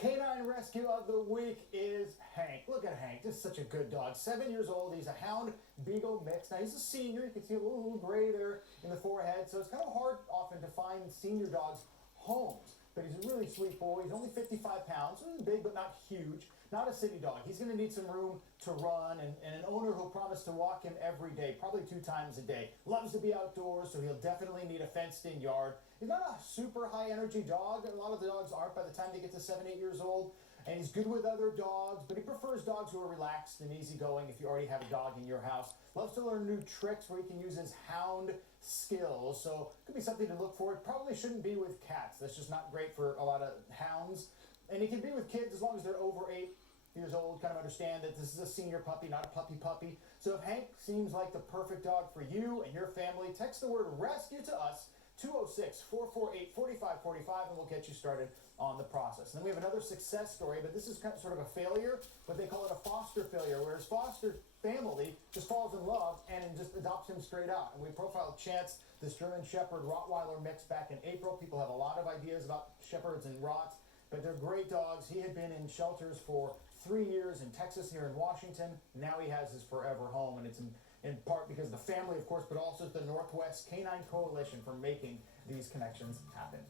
Canine rescue of the week is Hank. Look at Hank, just such a good dog. 7 years old, he's a hound beagle mix. Now he's a senior, you can see a little gray there in the forehead, so it's kind of hard often to find senior dogs homes. But he's a really sweet boy. He's only 55 pounds, so he's big but not huge. Not a city dog. He's going to need some room to run, and an owner who'll promise to walk him every day, probably 2 times a day. Loves to be outdoors, so he'll definitely need a fenced-in yard. He's not a super high-energy dog. A lot of the dogs aren't by the time they get to 7, 8 years old. And he's good with other dogs, but he prefers dogs who are relaxed and easygoing if you already have a dog in your house. Loves to learn new tricks where he can use his hound skills, so it could be something to look for. It probably shouldn't be with cats. That's just not great for a lot of hounds. And he can be with kids as long as they're over 8 years old, kind of understand that this is a senior puppy, not a puppy. So if Hank seems like the perfect dog for you and your family, text the word rescue to us, 206-448-4545, and we'll get you started on the process. And then we have another success story, but this is kind of sort of a failure, but they call it a foster failure, where his foster family just falls in love and just adopts him straight out. And we profiled Chance, this German Shepherd Rottweiler mix, back in April. People have a lot of ideas about Shepherds and Rotts, but they're great dogs. He had been in shelters for 3 years in Texas, here in Washington. Now he has his forever home, and it's in part because of the family, of course, but also the Northwest Canine Coalition for making these connections happen.